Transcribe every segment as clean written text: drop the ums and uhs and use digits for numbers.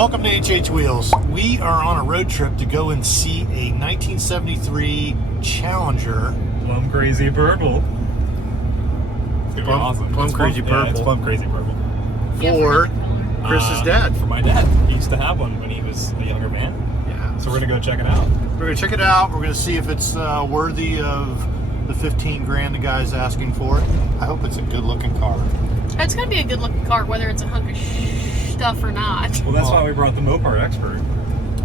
Welcome to HH Wheels. We are on a road trip to go and see a 1973 Challenger. Plum Crazy Purple. It's gonna be awesome. Plum Crazy Purple. Yeah, it's Plum Crazy Purple. For Chris's dad. For my dad. He used to have one when he was a younger man. Yeah. So we're gonna go check it out. We're gonna check it out. We're gonna see if it's worthy of the 15 grand the guy's asking for it. I hope it's a good looking car. It's gonna be a good looking car, whether it's a hunk of stuff or not. Well, that's why we brought the Mopar expert.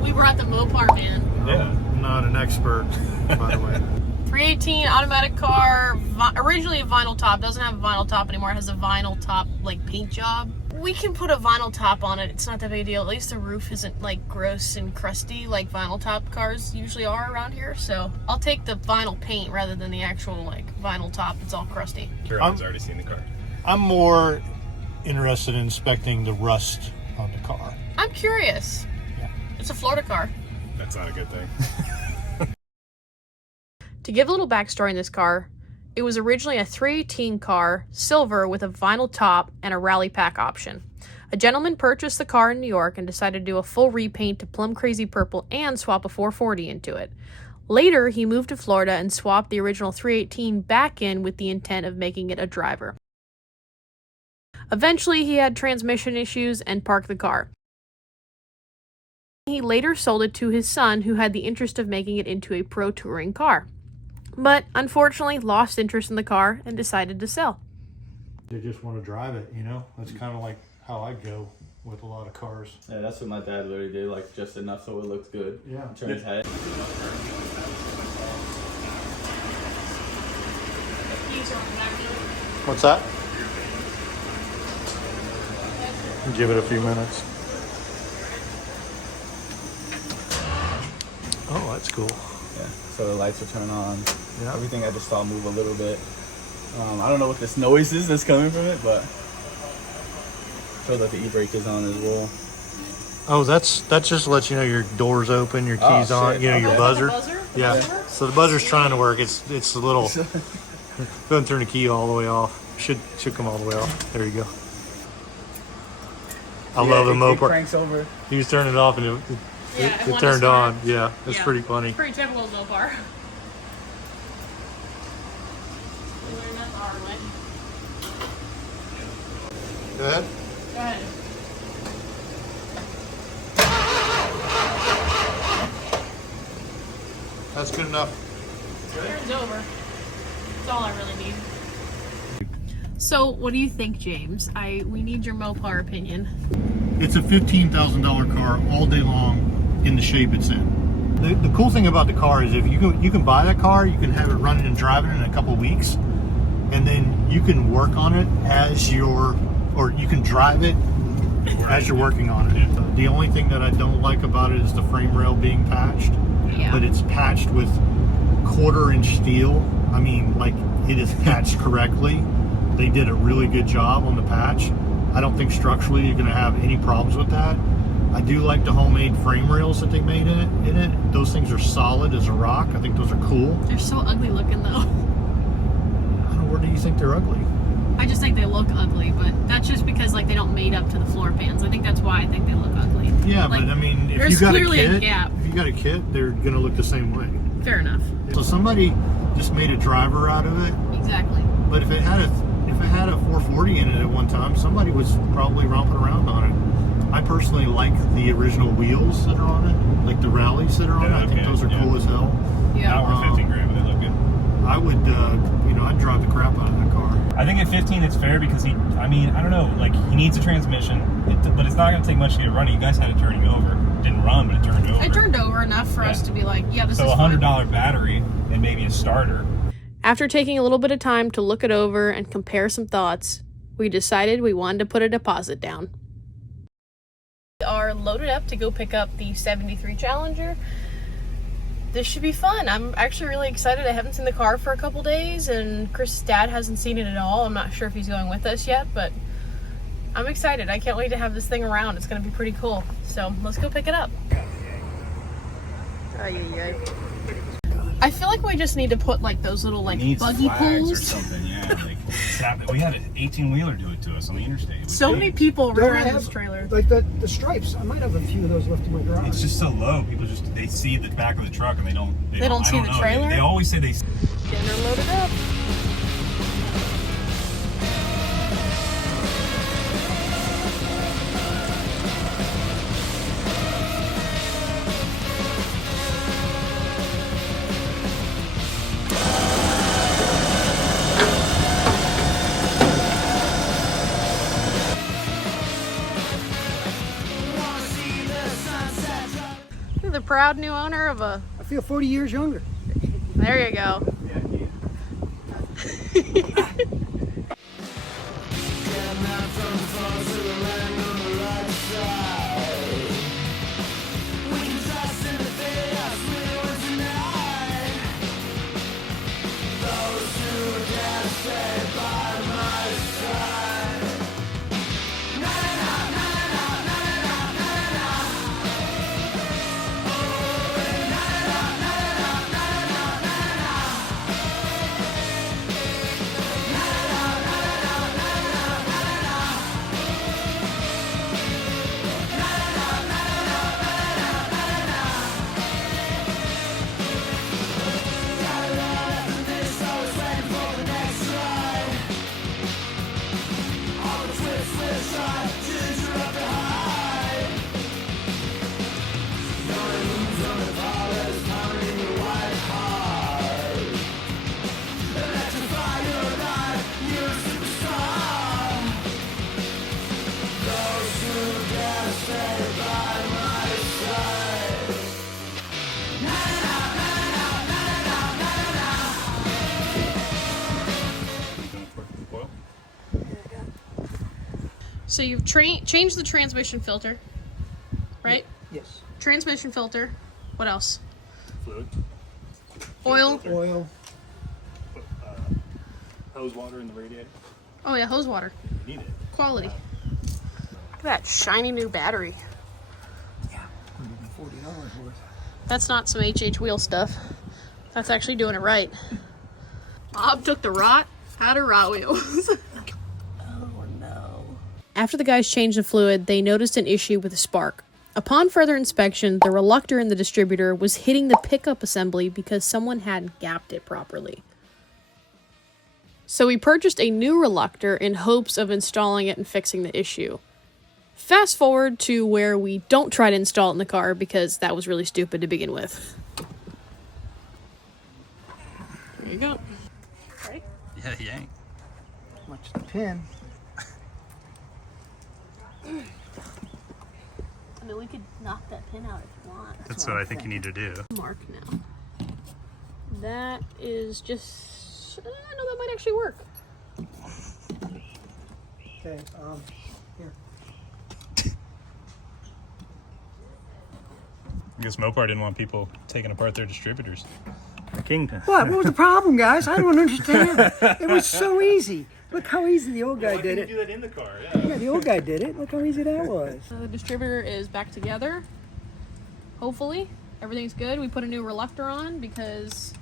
We brought the Mopar man. Yeah. I'm not an expert, by the way. 318 automatic car, originally a vinyl top, doesn't have a vinyl top anymore, it has a vinyl top like paint job. We can put a vinyl top on it, it's not that big a deal. At least the roof isn't like gross and crusty like vinyl top cars usually are around here. So I'll take the vinyl paint rather than the actual like vinyl top, it's all crusty. Carolyn's already seen the car. I'm more interested in inspecting the rust on the car. I'm curious. Yeah. It's a Florida car. That's not a good thing. To give a little backstory in this car, it was originally a 318 car, silver with a vinyl top and a rally pack option. A gentleman purchased the car in New York and decided to do a full repaint to Plum Crazy Purple and swap a 440 into it. Later, he moved to Florida and swapped the original 318 back in with the intent of making it a driver. Eventually, he had transmission issues and parked the car. He later sold it to his son, who had the interest of making it into a pro touring car, but unfortunately lost interest in the car and decided to sell. They just want to drive it, you know? That's kind of like how I go with a lot of cars. Yeah, that's what my dad literally did, like just enough so it looks good. Yeah. Turn his head. What's that? Give it a few minutes. Oh, that's cool. Yeah, so the lights will turn on. Yeah. Everything I just saw move a little bit. I don't know what this noise is that's coming from it, but shows that the e-brake is on as well. Oh, that's just to let you know your door's open, your keys on, shit. you know, your Okay. buzzer. The buzzer? The Yeah. buzzer? So the buzzer's trying to work. It's a little. Go and turn the key all the way off. Should come all the way off. There you go. I love a It Mopar. cranks over. He was turning it off and it turned on. Yeah, that's pretty funny. Pretty typical of Mopar. We learned that the hard way. Go ahead. Go ahead. That's good enough. Turns over. That's all I really need. So, what do you think, James? We need your Mopar opinion. It's a $15,000 car all day long in the shape it's in. The cool thing about the car is if you can buy that car, you can have it running and driving in a couple of weeks, and then you can work on it or you can drive it as you're working on it. The only thing that I don't like about it is the frame rail being patched. Yeah. But it's patched with 1/4-inch steel. I mean, like, it is patched correctly. They did a really good job on the patch. I don't think structurally you're going to have any problems with that. I do like the homemade frame rails that they made in it. Those things are solid as a rock. I think those are cool. They're so ugly looking, though. I don't know, where do you think they're ugly? I just think they look ugly, but that's just because like they don't mate up to the floor pans. I think that's why I think they look ugly. Yeah, like, but I mean, if there's you got clearly a a kit, gap. if you got a kit, they're going to look the same way. Fair enough. So somebody just made a driver out of it. Exactly. But if it had a 440 in it at one time, somebody was probably romping around on it. I personally like the original wheels that are on it, like the rallies that are on it. I think those are cool as hell. Yeah. Now we're 15 grand, but they look good. I would, I'd drive the crap out of that car. I think at 15 it's fair because I don't know, like he needs a transmission, but it's not going to take much to get running. You guys had it turning over. It didn't run, but it turned over. It turned over enough for us to be like, yeah, this so is $100 fun. battery and maybe a starter. After taking a little bit of time to look it over and compare some thoughts, we decided we wanted to put a deposit down. We are loaded up to go pick up the 73 Challenger. This should be fun. I'm actually really excited. I haven't seen the car for a couple days, and Chris's dad hasn't seen it at all. I'm not sure if he's going with us yet, but I'm excited. I can't wait to have this thing around. It's going to be pretty cool. So let's go pick it up. I feel like we just need to put like those little like Needs buggy flags or pulls. something, yeah. Like, We had an 18-wheeler do it to us on the interstate. It was So big. many people There run I around have, this trailer. like the stripes. I might have a few of those left in my garage. It's just so low. People they see the back of the truck and they don't don't see I the know. trailer? They always say they. Getting her loaded up. You're the proud new owner of a. I feel 40 years younger. There you go. So you've changed the transmission filter, right? Yes. Transmission filter. What else? Fluid. Oil. Oil. Put hose water in the radiator. Oh yeah, hose water. You need it. Quality. Look at that shiny new battery. Yeah. $140 worth. That's not some HHWheel stuff. That's actually doing it right. Bob took the rot out of Rot Wheels. Oh no. After the guys changed the fluid, they noticed an issue with the spark. Upon further inspection, the reluctor in the distributor was hitting the pickup assembly because someone hadn't gapped it properly. So we purchased a new reluctor in hopes of installing it and fixing the issue. Fast forward to where we don't try to install it in the car because that was really stupid to begin with. There you go. Ready? Yeah, yank. Much the pin. I mean, we could knock that pin out if you want. That's what I think you need to do. Mark now. That is just... no, that might actually work. Okay. Here. I guess Mopar didn't want people taking apart their distributors. Kingpin. What was the problem, guys? I don't understand. It was so easy. Look how easy the old guy did it. do that in the car? Yeah. Yeah, the old guy did it. Look how easy that was. The distributor is back together. Hopefully. Everything's good. We put a new reluctor on because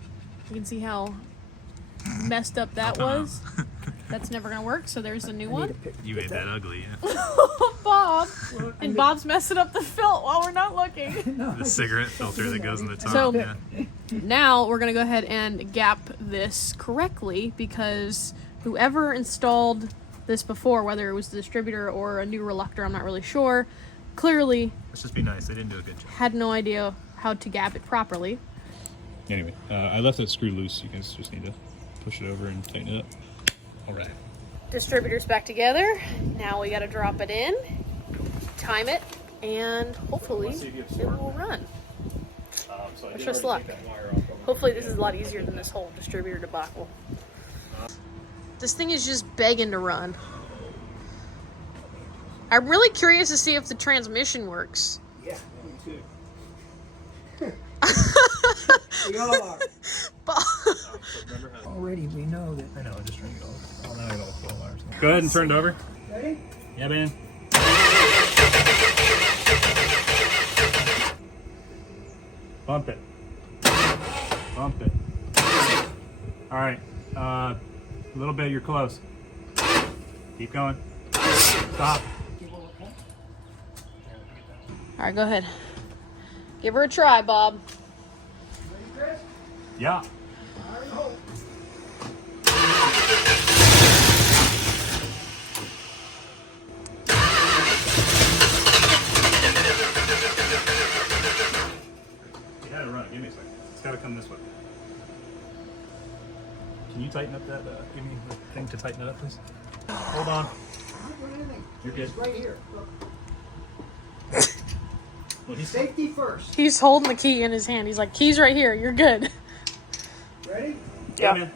you can see how messed up that was. That's never going to work, so there's a new one. You made that ugly, yeah. Bob! And Bob's messing up the filter while we're not looking. The cigarette filter that goes in the top. So- yeah. Now we're going to go ahead and gap this correctly because whoever installed this before, whether it was the distributor or a new reluctor, I'm not really sure, clearly Let's just be nice. They didn't do a good job. had no idea how to gap it properly. Anyway, I left that screw loose. You guys just need to push it over and tighten it up. All right. Distributor's back together. Now we got to drop it in, time it, and hopefully it will run. Wish us luck. Hopefully this is a lot easier than this whole distributor debacle. This thing is just begging to run. I'm really curious to see if the transmission works. Yeah, me too. We all are. Already we know that. I know, I just trying to go. Oh, now I got 12 hours. Go ahead and turn it over. Ready? Yeah, man. Bump it. Bump it. All right. A little bit, you're close. Keep going. Stop. All right, go ahead. Give her a try, Bob. Yeah. You had to run it. Give me a second. It's got to come this way. Can you tighten up that? Give me the thing to tighten it up, please. Hold on. You're good. It's right here. Look. Well, he's Safety first. He's holding the key in his hand. He's like, key's right here. You're good. Ready? yeah, man.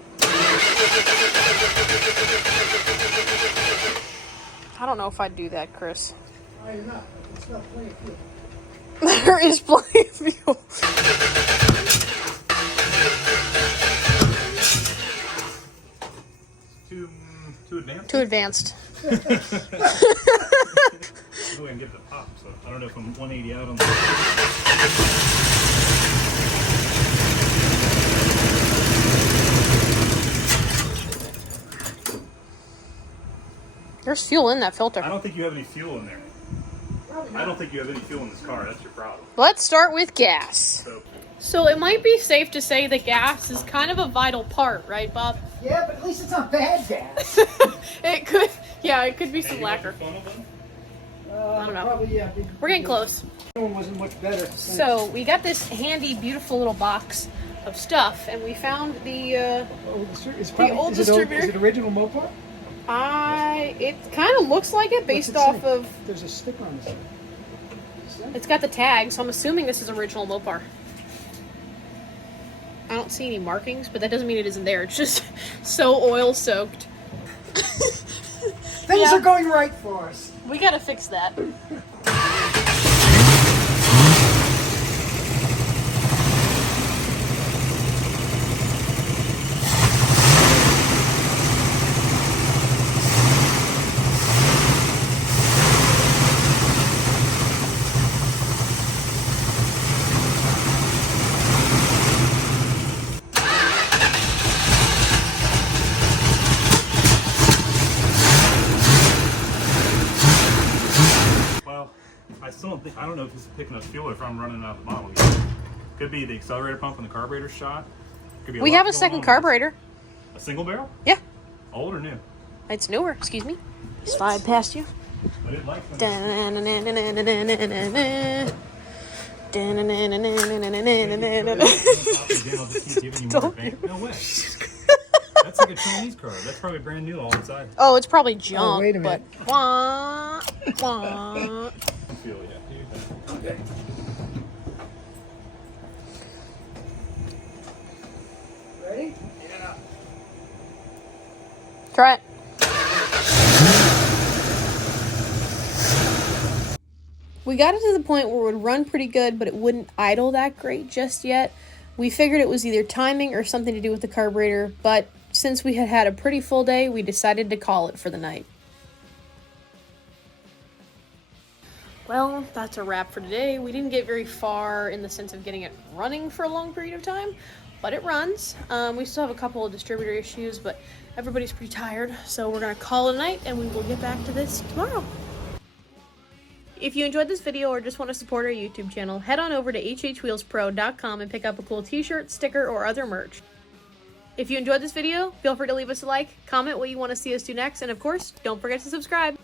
I don't know if I'd do that, Chris. No, you're not. It's not plenty of fuel. There is plenty of fuel. Too advanced. Too advanced. Go ahead and give it a pop. So I don't know if I'm 180 out on the. There's fuel in that filter. I don't think you have any fuel in there. I don't think you have any fuel in this car. That's your problem. Let's start with gas. So it might be safe to say that gas is kind of a vital part, right, Bob? Yeah, but at least it's not bad gas. It could, yeah, it could be some lacquer. I don't know. Probably, yeah. We're getting close. The one wasn't much better. So we got this handy, beautiful little box of stuff, and we found the. It's probably, old is distributor. Is it original Mopar? It kind of looks like it based What's it off say? of. There's a sticker on the side. It's got the tag, so I'm assuming this is original Mopar. I don't see any markings, but that doesn't mean it isn't there. It's just so oil soaked. Things are going right for us. We gotta fix that. I don't know if this is picking up fuel or if I'm running out of the bottle. Could be the accelerator pump and the carburetor shot. Could be We have a second carburetor. A single barrel? Yeah. Old or new? It's newer, excuse me. Slide past you. I didn't like No way. That's like a Chinese car. That's probably brand new all inside. Oh, it's probably junk. wait a minute. But wah, wah. Fuel yet, dude. Okay. Ready? Yeah. Try it. We got it to the point where it would run pretty good, but it wouldn't idle that great just yet. We figured it was either timing or something to do with the carburetor, but since we had had a pretty full day, we decided to call it for the night. Well, that's a wrap for today. We didn't get very far in the sense of getting it running for a long period of time, but it runs. We still have a couple of distributor issues, but everybody's pretty tired, so we're gonna call it a night and we will get back to this tomorrow. If you enjoyed this video or just want to support our YouTube channel, head on over to HHWheelsPro.com and pick up a cool t-shirt, sticker, or other merch. If you enjoyed this video, feel free to leave us a like, comment what you want to see us do next, and of course, don't forget to subscribe.